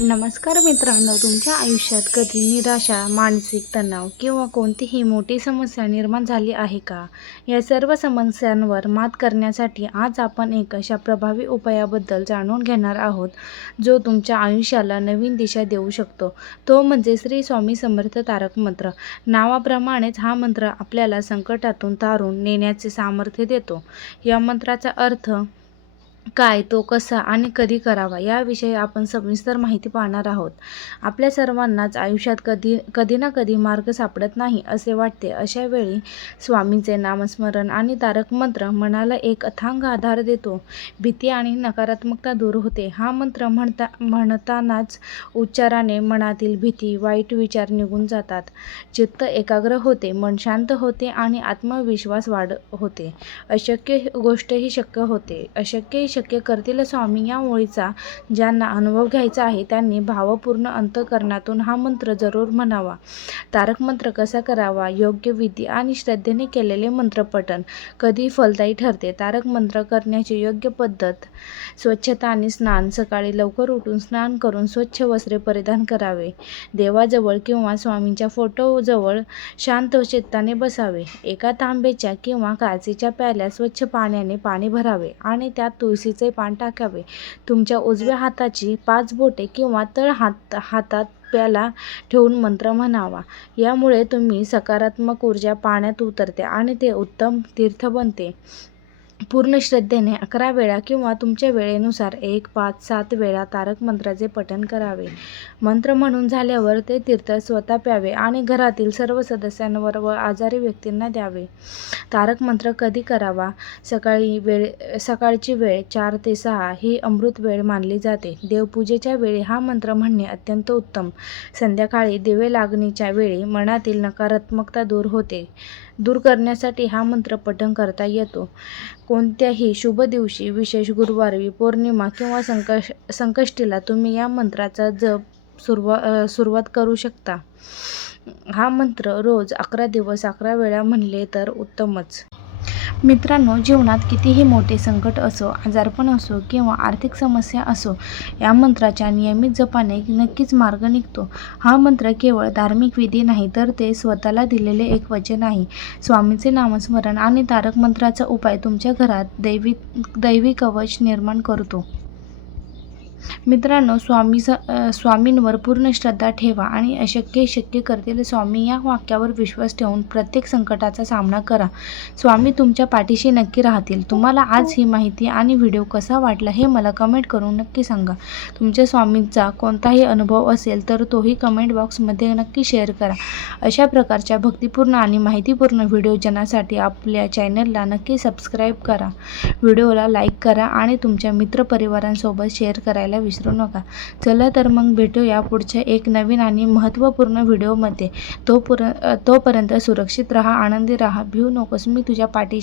नमस्कार मित्रांनो, तुमच्या आयुष्यात कधी निराशा, मानसिक तणाव किंवा कोणतीही मोठी समस्या निर्माण झाली आहे का? या सर्व समस्यांवर मात करण्यासाठी आज आपण एक अशा प्रभावी उपायाबद्दल जाणून घेणार आहोत, जो तुमच्या आयुष्याला नवीन दिशा देऊ शकतो. तो म्हणजे श्री स्वामी समर्थ तारक मंत्र. नावाप्रमाणेच हा मंत्र आपल्याला संकटातून तारून नेण्याचे सामर्थ्य देतो. या मंत्राचा अर्थ काय, तो कसा आणि कधी करावा याविषयी आपण सविस्तर माहिती पाहणार आहोत. आपल्या सर्वांनाच आयुष्यात कधी ना कधी मार्ग सापडत नाही असे वाटते. अशा वेळी स्वामींचे नामस्मरण आणि तारक मंत्र मनाला एक अथांग आधार देतो. भीती आणि नकारात्मकता दूर होते. हा मंत्र म्हणतानाच उच्चाराने मनातील भीती, वाईट विचार निघून जातात. चित्त एकाग्र होते, मन शांत होते आणि आत्मविश्वास वाढ होते. अशक्य गोष्टही शक्य होते. अशक्य शक्य करतील स्वामी या ओळीचा ज्यांना अनुभव घ्यायचा आहे त्यांनी भावपूर्ण अंतःकरणातून हा मंत्र जरूर म्हणावा. तारक मंत्र कसा करावा? योग्य विधी आणि श्रद्धेने केलेले मंत्रपठण कधी फलदायी ठरते. तारक मंत्र करण्याची योग्य पद्धत: स्वच्छता आणि स्नान. सकाळी लवकर उठून स्नान करून स्वच्छ वस्त्रे परिधान करावे. देवाजवळ किंवा स्वामींच्या फोटोजवळ शांत चित्ताने बसावे. एका तांब्याच्या किंवा काचेच्या प्याल्यात स्वच्छ पाण्याने पाणी भरावे आणि त्यात तुळशीचे पान टाकावे. तुमच्या उजव्या हाताची 5 बोटे किंवा तळ हातात प्याला ठेवून मंत्र म्हणावा. यामुळे तुम्ही सकारात्मक ऊर्जा पाण्यात उतरते आणि ते उत्तम तीर्थ बनते. पूर्ण श्रद्धेने 11 वेळा किंवा तुमच्या वेळेनुसार 1, 5, 7 वेळा तारक मंत्राचे पठण करावे. मंत्र म्हणून झाल्यावर ते तीर्थ स्वतः प्यावे आणि घरातील सर्व सदस्यांवर व आजारी व्यक्तींना द्यावे. तारक मंत्र कधी करावा? सकाळची वेळ 4 ते 6 ही अमृत वेळ मानली जाते. देवपूजेच्या वेळी हा मंत्र म्हणणे अत्यंत उत्तम. संध्याकाळी दिवे लागणीच्या वेळी मनातील नकारात्मकता दूर करण्यासाठी हा मंत्र पठण करता येतो. कोणत्याही शुभ दिवशी, विशेष गुरुवारी, पौर्णिमा किंवा संकष्टीला तुम्ही या मंत्राचा जप सुरुवात करू शकता. हा मंत्र रोज 11 दिवस 11 वेळा म्हणले तर उत्तमच. मित्रांनो, जीवनात कितीही मोठे संकट असो, आजारपण असो किंवा आर्थिक समस्या असो, या मंत्राच्या नियमित जपाने नक्कीच मार्ग निघतो. हा मंत्र केवळ धार्मिक विधी नाही, तर ते स्वतःला दिलेले एक वचन आहे. स्वामींचे नामस्मरण आणि तारक मंत्राचा उपाय तुमच्या घरात दैवी कवच निर्माण करतो. मित्रांनो, स्वामींवर पूर्ण श्रद्धा ठेवा आणि अशक्य शक्य करतील स्वामी या वाक्यावर विश्वास ठेवून प्रत्येक संकटाचा सामना करा. स्वामी तुमच्या पाठीशी नक्की राहतील. तुम्हाला आज ही माहिती आणि व्हिडिओ कसा वाटला हे मला कमेंट करून नक्की सांगा. तुमच्या स्वामींचा कोणताही अनुभव असेल तर तोही कमेंट बॉक्समध्ये नक्की शेअर करा. अशा प्रकारच्या भक्तिपूर्ण आणि माहितीपूर्ण व्हिडिओ जनासाठी आपल्या चॅनलला नक्की सबस्क्राईब करा. व्हिडिओला लाईक करा आणि तुमच्या मित्रपरिवारांसोबत शेअर करायला विसरू नका. चला तर मग भेटूया पुढच्या एक नवीन आणि महत्त्वपूर्ण व्हिडिओमध्ये. तोपर्यंत सुरक्षित राहा, आनंदी राहा. भिवू नकोस, मी तुझ्या पाठीशी